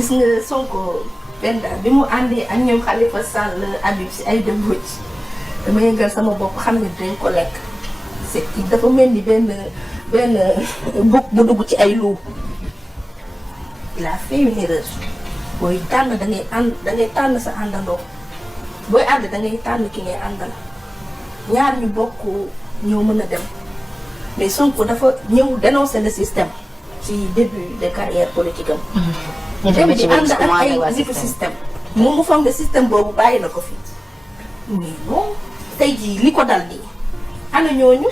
gis nga Sonko benn bi mu àndee ak ñoom Khalifa Sall Habib Sy ay dëmbooj dama yëngal sama bopp xam ne dañ ko lekk c'est dafa mel ni benn bukk bu dugg ci ay loup. Il a fait une erreur booy tànn da ngay tànn sa àndandoo booy ànd da ngay tànn ki ngay àndal ñaar ñu bokk ñoo mën a dem mais Sonko dafa ñëw dénoncer le système ci début de carrière politique am. dem di ànd ak ay nitu système moom mu foog ne système boobu bàyyi na ko fi mais non tey jii li ko dal nii ana ñooñu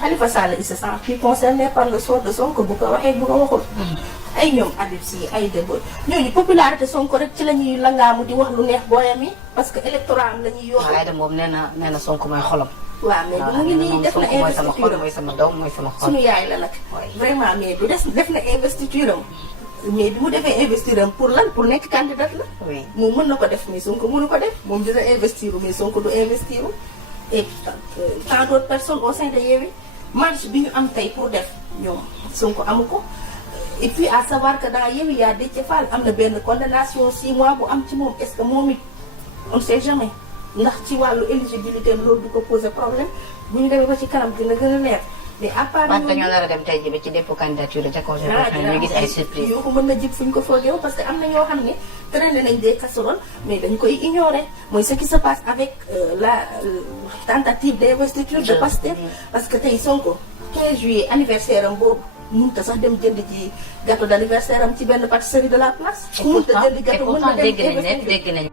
Khalifa Sall il se sent plus concerné par le sort de Sonko bu ko waxee bu ko waxul. ay ñoom Habib Sy ay déboj ñooñu popularité Sonko rek ci la ñuy langaamu di wax lu neex booyam yi parce que électorat am la ñuy yóbbu. waaye de moom nee na Sonko mooy xolam. waaw mais bu mu ngi nii def na investiture mooy sama doom mooy sama xol. suñu yaay la nag. vraiment mais du def na investiture am mais bi mu defee investiture am pour lan pour nekk candidate la. oui moom mën na ko def mais Sonko mënu ko def moom dina investir mais Sonko du investir et tant d'autres personnes au sein de Yewwi marche bi ñu am tey pour def ñoom Sonko amu ko. et puis à savoir que dans Yewwi y a Déthié Fall am na benn condamnation 6 mois bu am ci moom est-ce que moom it on sait jamais ndax ci wàllu éligibilité loolu du ko poser problème bu ñu demee ba ci kanam dina gën a leer mais à part parce que ñoo nar a dem tey jii ba ci dépôt candidature ca conseil ñu gis ay surprise yoo ko mën na jib fu ñu ko foogeewu parce que am na ñoo xam ne traîné nañ des casseroles mais dañ koy ignorer mooy ce qui se passe avec la tentative d'investiture de Pastef parce que tey Sonko 15 juillet anniversaire am boobu mënut a sax dem jënd ci gâteau d'anniversaire am ci benn pâtisserie de la place. mënut a jënd gâteau mën na dem dégg nañ